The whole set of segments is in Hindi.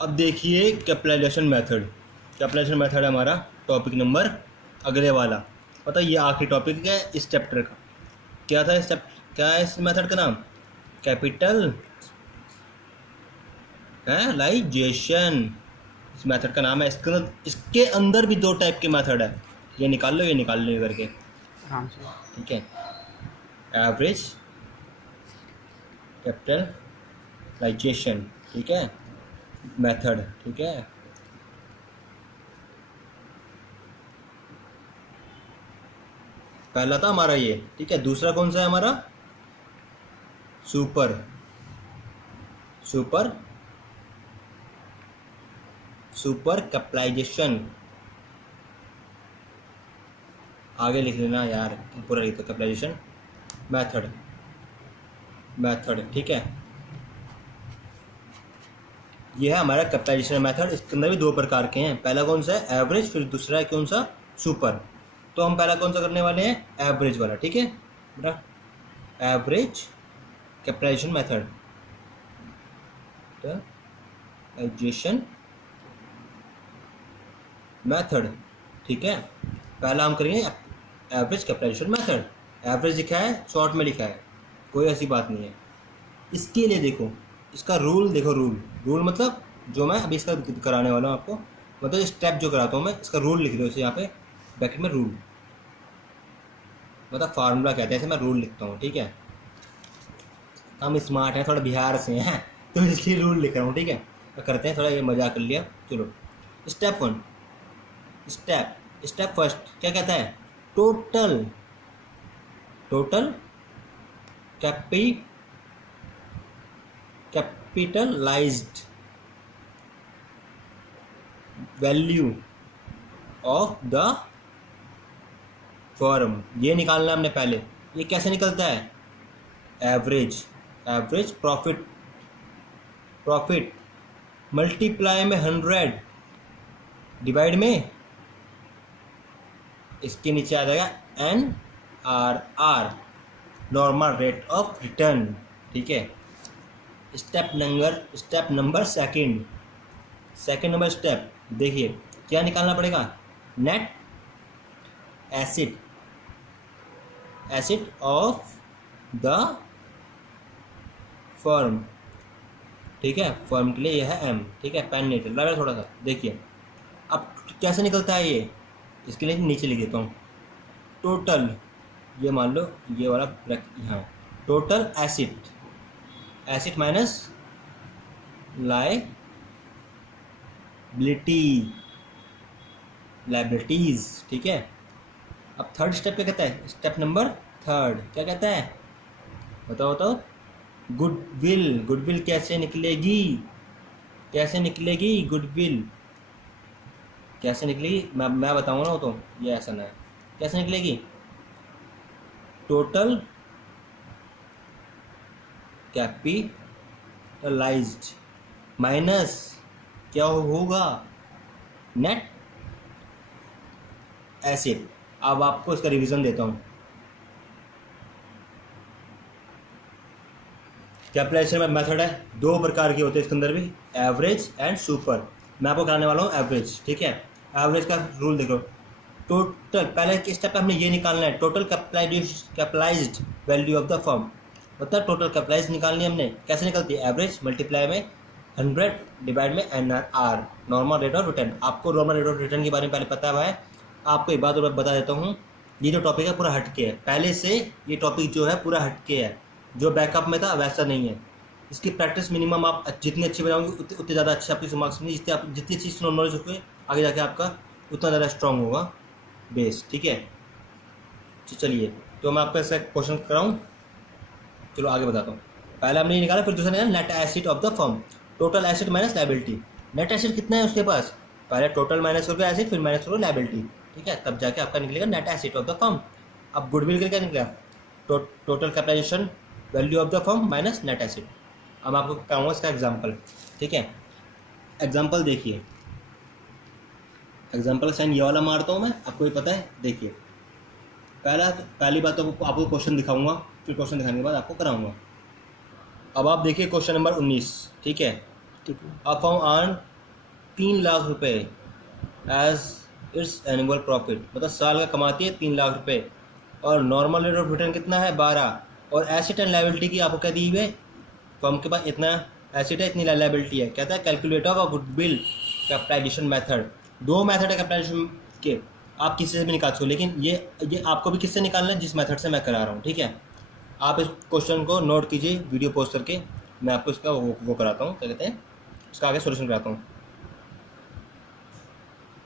अब देखिए कैपिटलाइजेशन मेथड। कैपिटलाइजेशन मेथड है हमारा टॉपिक नंबर अगले वाला। पता ये आखिरी टॉपिक है इस चैप्टर का। क्या था इस क्या है इस मेथड का नाम? कैपिटल है लाइजेशन इस मेथड का नाम है। इसके अंदर भी दो टाइप के मेथड है, ये निकाल लो ये निकाल लो करके। हाँ सर। ठीक है, एवरेज कैपिटलाइजेशन, ठीक है, मेथड, ठीक है। पहला था हमारा ये, ठीक है। दूसरा कौन सा है हमारा? Super super super capitalization. आगे लिख लेना यार, पूरा लिख दो कैपिटलाइजेशन मेथड। ठीक है, ये है हमारा कैपिटलाइजेशन मेथड। इसके अंदर भी दो प्रकार के हैं। पहला कौन सा है? एवरेज। फिर दूसरा है कौन सा? सुपर। तो हम पहला कौन सा करने वाले हैं? एवरेज वाला, ठीक है बेटा। Average capitalization method, capitalization method, ठीक है। पहला हम करेंगे एवरेज कैपिटलाइजेशन मेथड। एवरेज लिखा है, शॉर्ट में लिखा है, कोई ऐसी बात नहीं है। इसके लिए देखो इसका रूल देखो। रूल मतलब जो मैं अभी इसका कराने वाला हूँ आपको, मतलब स्टेप जो कराता हूँ मैं, इसका रूल लिख दो इसे यहाँ पे ब्रैकेट में। रूल मतलब फार्मूला कहते हैं इसे, मैं रूल लिखता हूँ, ठीक है। हम स्मार्ट हैं, थोड़ा बिहार से हैं तो इसलिए रूल लिख रहा हूँ, ठीक है। तो करते हैं, थोड़ा ये मजाक कर लिया। चलो स्टेप वन। स्टेप फर्स्ट क्या कहता है? Total capitalised value of the firm. ये निकालना है हमने पहले। ये कैसे निकलता है? एवरेज प्रॉफिट मल्टीप्लाई में 100 डिवाइड में, इसके नीचे आ जाएगा NRR, normal rate of return, ठीक है। Step number second number step देखिए क्या निकालना पड़ेगा? Net asset of the firm, ठीक है। फर्म के लिए यह है M, ठीक है। पेन नहीं चल रहा है थोड़ा सा, देखिए अब कैसे निकलता है ये। इसके लिए नीचे लिख देता हूँ। टोटल, ये मान लो ये वाला यहाँ, टोटल एसिड माइनस लाइबिलिटीज, ठीक है। अब थर्ड स्टेप क्या कहता है? स्टेप नंबर थर्ड क्या कहता है? बताओ। गुडविल कैसे निकलेगी? गुडविल कैसे निकलेगी? मैं बताऊंगा ना, वो तो ये ऐसा ना है। कैसे निकलेगी? टोटल कैपिटलाइज्ड माइनस क्या होगा? Net asset. अब आपको इसका रिवीजन देता हूँ। कैपिटलाइजेशन में मेथड है, दो प्रकार के होते हैं इसके अंदर भी, एवरेज एंड सुपर। मैं आपको कराने वाला हूँ एवरेज, ठीक है। एवरेज का रूल देखो। टोटल, पहले के स्टेप पे हमने ये निकालना है, total capitalised value of the firm, मतलब टोटल कैपिटलाइज निकालनी है हमने। कैसे निकलती है? एवरेज मल्टीप्लाई में 100 डिवाइड में NRR, normal rate of return. आपको नॉर्मल रेट ऑफ रिटर्न के बारे में पहले पता हुआ है। आपको एक बात और बता देता हूँ, ये जो टॉपिक है पूरा हटके है। पहले से ये टॉपिक जो है पूरा हटके है, जो बैकअप में था वैसा नहीं है। इसकी प्रैक्टिस मिनिमम आप जितनी अच्छी बनाओगे उतने ज़्यादा अच्छे आपके मार्क्स में, जितनी अच्छी नॉलेज होगी आगे जाके आपका उतना ज़्यादा स्ट्रॉन्ग होगा बेस, ठीक है। तो चलिए, तो मैं आपका ऐसा क्वेश्चन कराऊँ। चलो आगे बताता हूँ। पहले हमने ये निकाला, फिर दूसरा निकाला net asset of the firm. Total asset minus liability. Net asset कितना है उसके पास? पहले टोटल माइनस करोगे एसिड, फिर माइनस करोगे लाइबिलिटी, ठीक है। तब जाके आपका निकलेगा net asset of the firm. अब गुडविल का क्या निकला? Total capitalization value of the firm minus net asset. अब आपको कराऊंगा इसका एग्जाम्पल, ठीक है। एग्जाम्पल देखिए, एग्जाम्पल साइन ये वाला मारता हूँ मैं, आपको भी पता है। देखिए पहली बात तो आपको क्वेश्चन दिखाऊंगा, फिर क्वेश्चन दिखाने के बाद आपको कराऊंगा। अब आप देखिए क्वेश्चन नंबर 19, ठीक है। अ फर्म अर्न 3 लाख रुपए एज इट्स एनुअल प्रॉफिट, मतलब साल का कमाती है 3 लाख रुपए, और नॉर्मल रेट ऑफ रिटर्न कितना है 12, और एसेट एंड लायबिलिटी की आपको क्या दी हुई है, फर्म के पास इतना एसेट है इतनी लायबिलिटी है, कहता है calculate of a goodwill capitalization method. दो मेथड है कैपिटलाइजेशन के, आप किसी से भी निकाल सकते हो, लेकिन ये आपको भी किससे निकालना है, जिस मेथड से मैं करा रहा हूँ, ठीक है। आप इस क्वेश्चन को नोट कीजिए वीडियो पोस्ट करके, मैं आपको इसका वो कराता हूँ, क्या कहते हैं, इसका आगे सोल्यूशन कराता हूँ।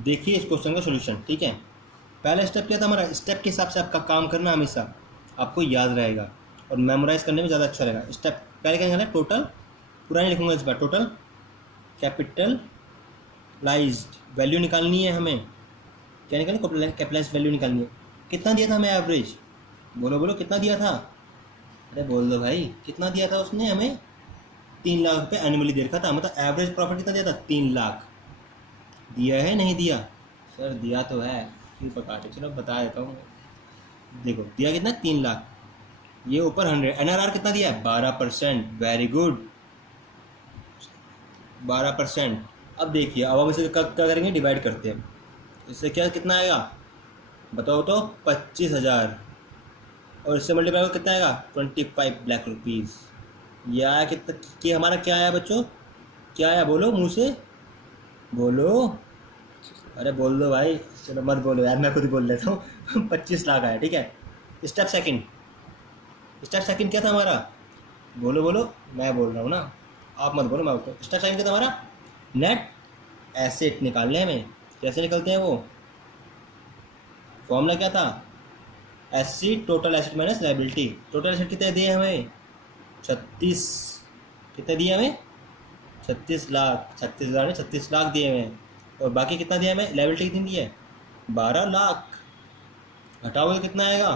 देखिए इस क्वेश्चन का सोल्यूशन, ठीक है। पहला स्टेप क्या था हमारा, स्टेप के हिसाब से आपका काम करना हमेशा आपको याद रहेगा और मेमोराइज करने में ज़्यादा अच्छा रहेगा। स्टेप पहले क्या निकालना है, टोटल, पूरा नहीं लिखूंगा इस बार, टोटल कैपिटलाइज्ड वैल्यू निकालनी है हमें, क्या निकालनी, कैपिटलाइज्ड वैल्यू निकालनी है। कितना दिया था हमें एवरेज, बोलो बोलो कितना दिया था, अरे बोल दो भाई, कितना दिया था उसने हमें, 3 लाख रुपये एनुअली दे रखा था, मतलब एवरेज प्रॉफिट कितना दिया था, 3 लाख। दिया है नहीं दिया, सर दिया तो है, क्यों पकाते, चलो बता देता हूँ। देखो दिया कितना, 3 लाख, ये ऊपर 100, NRR कितना दिया है, 12%, वेरी गुड, 12%। अब देखिए, अब हम इसे क्या करेंगे, डिवाइड करते हैं, इससे क्या कितना आएगा बताओ तो, 25,000, और इससे मल्टीप्लाई करो कितना आएगा, 25 लाख रुपीज़। ये आया कितना, कि हमारा क्या आया बच्चों, क्या आया, बोलो मुँह से बोलो, अरे बोल दो भाई, चलो मत बोलो यार, मैं खुद ही बोल लेता हूँ 25 लाख आया, ठीक है। स्टेप सेकंड क्या था हमारा, बोलो बोलो, मैं बोल रहा हूँ ना, आप मत बोलो, मैं बोलता हूँ। स्टेप सेकंड क्या था हमारा, नेट एसेट निकालने हमें, कैसे निकलते हैं वो, फॉर्मूला क्या था, asset total asset minus liability. Total asset कितने दिए हमें, 36, कितने दिए हमें, 36 लाख, 36,000 ने 36 लाख दिए हमें, और बाकी कितना दिया हमें, लायबिलिटी कितनी दी है, 12 लाख, घटाओगे कितना आएगा,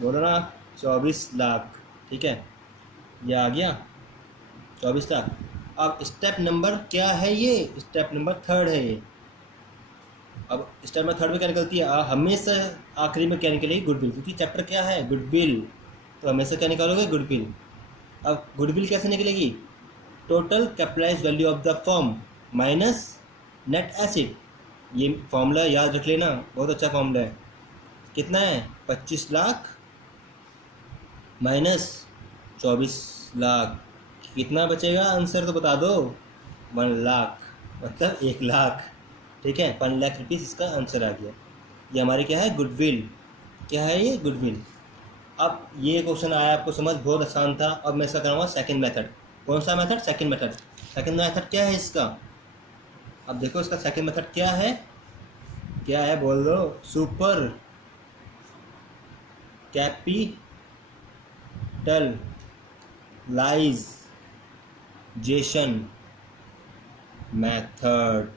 बोलो ना, 24 लाख, ठीक है, ये आ गया 24 लाख। अब स्टेप नंबर क्या है ये, स्टेप नंबर 3 है ये। अब स्टेप नंबर 3 में क्या निकलती है, हमेशा आखिरी में क्या निकलेगी, गुडविल, क्योंकि चैप्टर क्या है, गुडविल, तो हमेशा क्या निकालोगे, गुडविल। अब गुडविल कैसे निकलेगी, total capitalised value of the firm minus net asset, ये फॉर्मूला याद रख लेना, बहुत अच्छा फॉर्मूला है। कितना है, 25 लाख माइनस 24 लाख, कितना बचेगा, आंसर तो बता दो, 1 लाख, मतलब 1 लाख, ठीक है, 1 लाख रुपीज़ इसका आंसर आ गया। ये हमारी क्या है, गुडविल, क्या है ये, गुडविल। अब ये क्वेश्चन आया आपको समझ, बहुत आसान था। अब मैं इसका कराऊंगा सेकंड मेथड। कौन सा method, second method. Second method क्या है इसका, अब देखो इसका सेकंड मेथड क्या है, क्या है बोल दो, सुपर कैपिटलाइजेशन मेथड,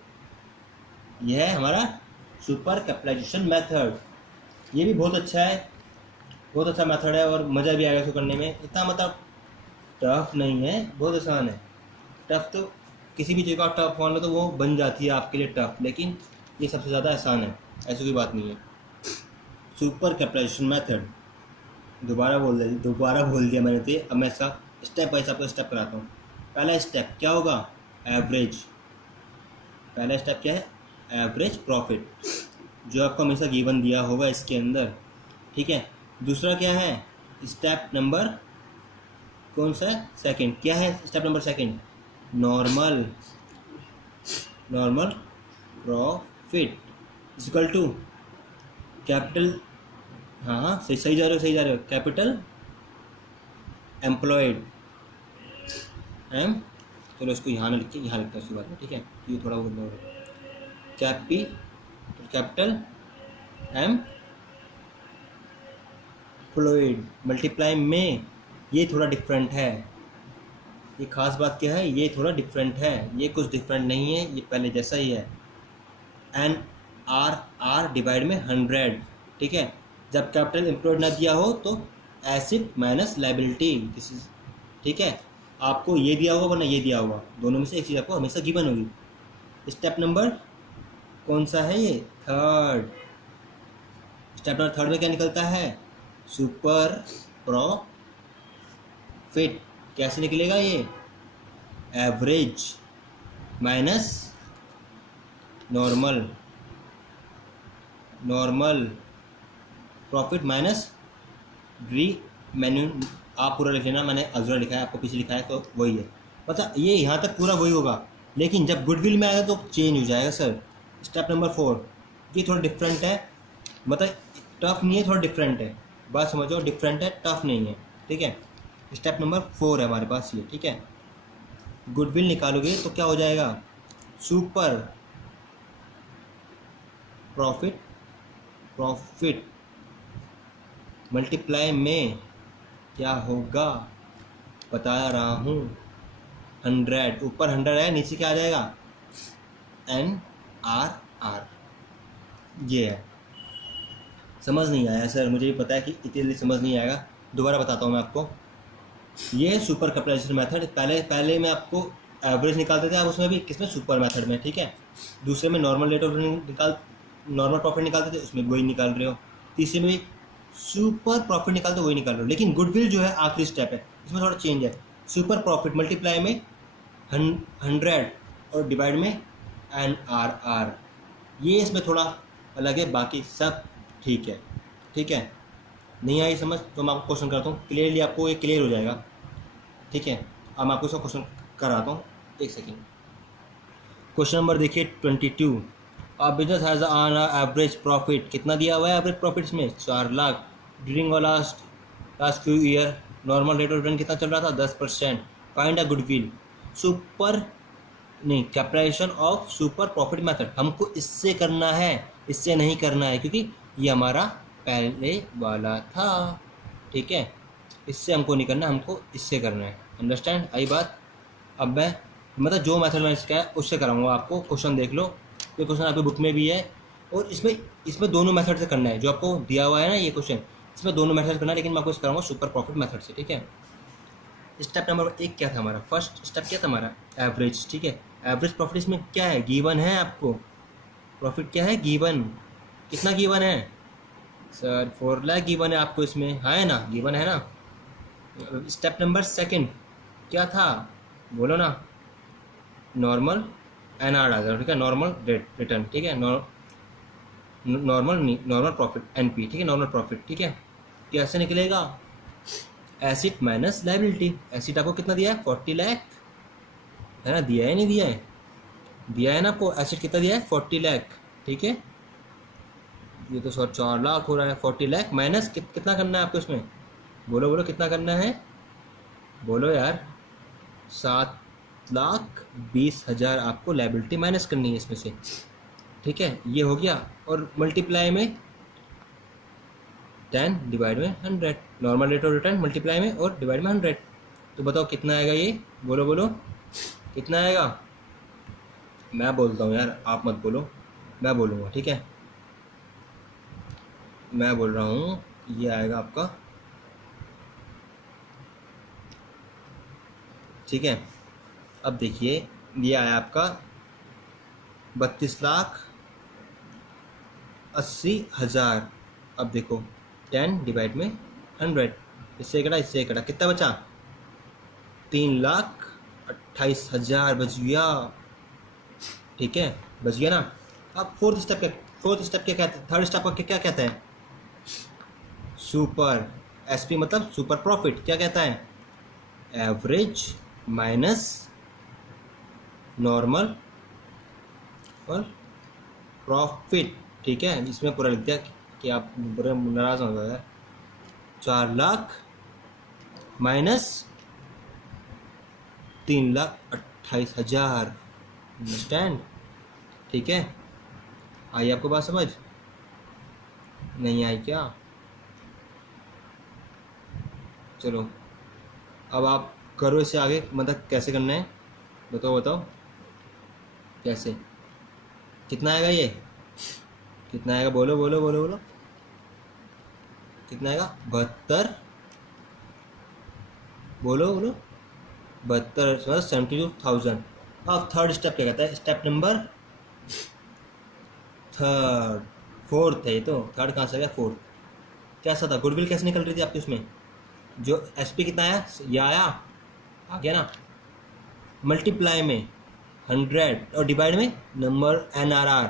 यह है हमारा सुपर कैपिटलाइजेशन मेथड। ये भी बहुत अच्छा है, बहुत अच्छा मेथड है, और मज़ा भी आएगा इसको करने में, इतना मतलब टफ नहीं है, बहुत आसान है। टफ तो किसी भी चीज़ का टफ होना तो वो बन जाती है आपके लिए टफ, लेकिन ये सबसे ज़्यादा आसान है, ऐसी कोई बात नहीं है। सुपर कैपिटलाइजेशन मेथड, दोबारा बोल दिया मैंने, तो अब मैं इसका स्टेप बाय आपको स्टेप कराता हूँ। पहला स्टेप क्या होगा, एवरेज, पहला स्टेप क्या है, एवरेज प्रॉफिट, जो आपको हमेशा गिवन दिया होगा इसके अंदर, ठीक है। दूसरा क्या है, स्टेप नंबर कौन सा है, सेकंड, क्या है step number second, normal profit equal to capital, हाँ सही जा रहे हो, कैपिटल एम्प्लॉयड, चलो इसको यहाँ लिख के यहाँ लिखता हूँ इसके बाद में, ठीक है, ये थोड़ा बहुत कैपिटल एम्प्लॉयड मल्टीप्लाई में, ये थोड़ा डिफरेंट है, ये खास बात क्या है, ये थोड़ा डिफरेंट है, ये कुछ डिफरेंट नहीं है, ये पहले जैसा ही है। NRR डिवाइड में 100, ठीक है। जब कैपिटल एम्प्लॉयड ना दिया हो तो asset minus liability, this is, ठीक है। आपको ये दिया होगा वरना ये दिया होगा, दोनों में से एक चीज़ आपको हमेशा गिवन होगी। स्टेप नंबर कौन सा है ये, थर्ड। स्टेप नंबर थर्ड में क्या निकलता है, सुपर प्रॉफिट। कैसे निकलेगा ये, average minus normal profit minus री मैन्यू। आप पूरा लिख लेना, मैंने अजरा लिखा है, आपको पीछे लिखा है, तो वही है। मतलब ये यहाँ तक पूरा वही होगा, लेकिन जब गुडविल में आएगा तो चेंज हो जाएगा सर। स्टेप नंबर 4 ये थोड़ा डिफरेंट है, मतलब टफ नहीं है, थोड़ा डिफरेंट है। बात समझो, डिफरेंट है, टफ नहीं है, ठीक है। स्टेप नंबर 4 है हमारे पास ये, ठीक है। गुडविल निकालोगे तो क्या हो जाएगा, सुपर प्रॉफिट मल्टीप्लाई में क्या होगा बता रहा हूँ, 100। ऊपर 100 है, नीचे क्या आ जाएगा, NRR। ये है। समझ नहीं आया सर, मुझे भी पता है कि इतनी जल्दी समझ नहीं आएगा, दोबारा बताता हूँ मैं आपको। ये है सुपर कैपिटलाइजेशन मेथड। पहले मैं आपको एवरेज निकालते थे, आप उसमें भी किसमें, सुपर मेथड में, ठीक है। दूसरे में नॉर्मल प्रॉफिट निकालते थे, उसमें वही निकाल रहे हो। तीसरे में सुपर प्रॉफिट निकालते वही निकाल रहे हो। लेकिन गुडविल जो है आखिरी स्टेप है, इसमें थोड़ा चेंज है। सुपर प्रॉफिट मल्टीप्लाई में 100 और डिवाइड में NRR, ये इसमें थोड़ा अलग है, बाकी सब ठीक है, ठीक है। नहीं आई समझ तो मैं आपको क्वेश्चन करता हूँ, क्लियरली आपको ये क्लियर हो जाएगा, ठीक है। अब मैं आपको इसका क्वेश्चन कराता हूँ, एक सेकेंड। क्वेश्चन नंबर देखिए 22। अब business has on average profit, कितना दिया हुआ है एवरेज प्रॉफिट इसमें, 4 lakh. During last few year normal rate of return कितना चल रहा था, 10%। फाइंड अ गुडविल सुपर नहीं capitalization of super profit method. हमको इससे करना है, इससे नहीं करना है, क्योंकि ये हमारा पहले वाला था, ठीक है। इससे हमको नहीं करना, हमको इससे करना है। अंडरस्टैंड आई बात। अब मैं मतलब जो मेथड मैंने सीखा है उससे कराऊंगा आपको। क्वेश्चन देख लो, ये क्वेश्चन आपकी बुक में भी है, और इसमें दोनों मेथड से करना है। जो आपको दिया हुआ है ना ये क्वेश्चन, इसमें दोनों मेथड से करना है, लेकिन मैं आपको इससे कराऊंगा सुपर प्रॉफिट मेथड से, ठीक है। स्टेप नंबर 1 क्या था हमारा, फर्स्ट स्टेप क्या था हमारा, एवरेज, ठीक है। एवरेज प्रॉफिट इसमें क्या है, गिवन है आपको। प्रॉफिट क्या है, गिवन। कितना गिवन है सर, 4 लाख गिवन है आपको इसमें, है ना, गिवन है ना। स्टेप नंबर 2 क्या था, बोलो ना, नॉर्मल NRR, ठीक है, नॉर्मल रिटर्न, ठीक है। नॉर्मल प्रॉफिट NP, ठीक है, नॉर्मल प्रॉफिट, ठीक है। कैसे निकलेगा, एसिड माइनस लाइबिलिटी। एसिड आपको कितना दिया है, 40 लाख, है ना, दिया है नहीं दिया है, दिया है ना आपको। एसिड कितना दिया है, 40 लाख, ठीक है। ये तो 4 लाख हो रहा है, 40 लाख माइनस कितना करना है आपको इसमें, बोलो बोलो कितना करना है, बोलो यार, 7,20,000 आपको लाइबिलिटी माइनस करनी है इसमें से, ठीक है। ये हो गया, और मल्टीप्लाई में 10 डिवाइड में 100, normal rate of return multiply में और डिवाइड में 100। तो बताओ कितना आएगा ये, बोलो बोलो कितना आएगा। मैं बोलता हूँ यार, आप मत बोलो, मैं बोलूँगा, ठीक है। मैं बोल रहा हूँ, ये आएगा आपका, ठीक है। अब देखिए ये आया आपका 32,80,000। अब देखो 10 डिवाइड में 100, इससे कटा कितना बचा, 3,28,000 बच गया, ठीक है, बच गया ना। अब फोर्थ स्टेप क्या कहते हैं, थर्ड स्टेप का क्या कहता है, सुपर SP मतलब सुपर प्रॉफिट। क्या कहता है, एवरेज माइनस नॉर्मल और प्रॉफिट, ठीक है। इसमें पूरा लिख दिया कि आप पूरा नाराज हो जाएगा। 4 लाख माइनस 3,28,000, अंडरस्टैंड, ठीक है। आई आपको बात समझ, नहीं आई क्या, चलो अब आप करो इसे आगे, मतलब कैसे करना है, बताओ कैसे, कितना आएगा ये, कितना आएगा, बोलो कितना आएगा, 72, बोलो 72 72,000। अब थर्ड स्टेप क्या कहता है, स्टेप नंबर फोर्थ है ये, तो थर्ड कहाँ से आ गया, फोर्थ कैसा था, गुडविल कैसे निकल रही थी आपकी उसमें, जो SP कितना आया, ये आ गया ना, मल्टीप्लाई में 100 और डिवाइड में number NRR,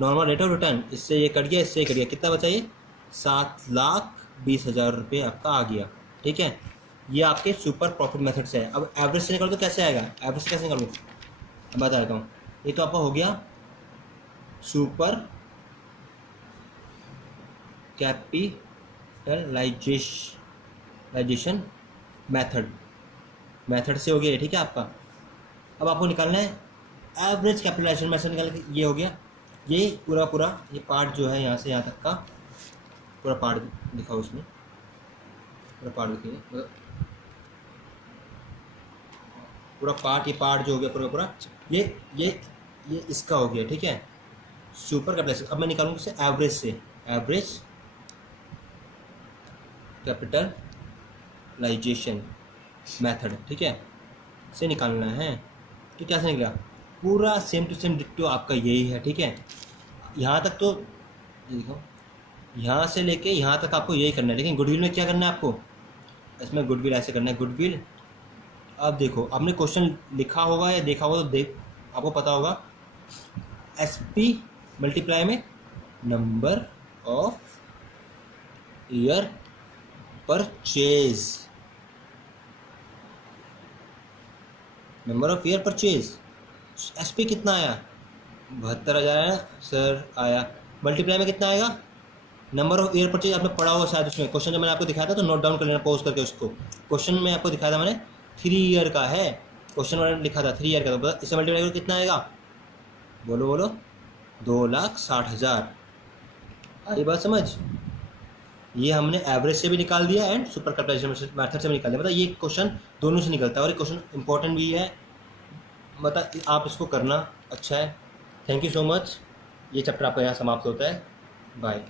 normal rate of return. इससे ये कट गया, इससे ये कट गया, कितना बचा ये 7,20,000 रुपये आपका आ गया। ठीक है, ये आपके सुपर प्रॉफिट मेथड से है। अब एवरेज से निकालो तो कैसे आएगा, एवरेज से कैसे निकालो अब बता देता हूँ। ये तो आपका हो गया सुपर कैपिटलाइजेशन मेथड से हो गया ये। ठीक है आपका, अब आपको निकालना है एवरेज कैपिटलाइजेशन मेथड निकाल के। ये हो गया, ये पूरा ये पार्ट जो है यहाँ से यहाँ तक का पूरा पार्ट दिखाओ, उसमें पूरा पार्ट दिखिए, पूरा पार्ट, ये पार्ट जो हो गया पूरा ये इसका हो गया। ठीक है, सुपर कैपिटलाइजेशन। अब मैं निकालूंगा इसे एवरेज से, एवरेज कैपिटलाइजेशन मेथड। ठीक है, से निकालना है। तो क्या से निकला, पूरा सेम टू सेम डिट्टो आपका यही है। ठीक है, यहाँ तक तो देखो, यहाँ से लेके यहाँ तक आपको यही करना है। लेकिन गुडविल में क्या करना है आपको, इसमें गुडविल ऐसे करना है, गुडविल। अब देखो, आपने क्वेश्चन लिखा होगा या देखा होगा तो आपको पता होगा, SP मल्टीप्लाई में number of year purchase, number of year purchase. SP कितना आया, 72,000 आया सर, आया। मल्टीप्लाई में कितना आएगा, नंबर ऑफ ईयर परचेज। आपने पढ़ा होगा शायद उसमें क्वेश्चन, जब मैंने आपको दिखाया था तो नोट डाउन कर लेना पॉज करके उसको। क्वेश्चन में आपको दिखाया था मैंने 3 ईयर का है, क्वेश्चन मैंने लिखा था 3 ईयर का। तो इससे मल्टीप्लाई करो कितना आएगा, बोलो 2,60,000। आई बात समझ। ये हमने एवरेज से भी निकाल दिया एंड सुपर कैपिटलाइजेशन मेथड से भी निकाल दिया। मतलब ये क्वेश्चन दोनों से निकलता है और ये क्वेश्चन इंपॉर्टेंट भी है। मतलब आप इसको करना, अच्छा है। Thank you so much. ये चैप्टर आपका यहाँ समाप्त होता है। बाय।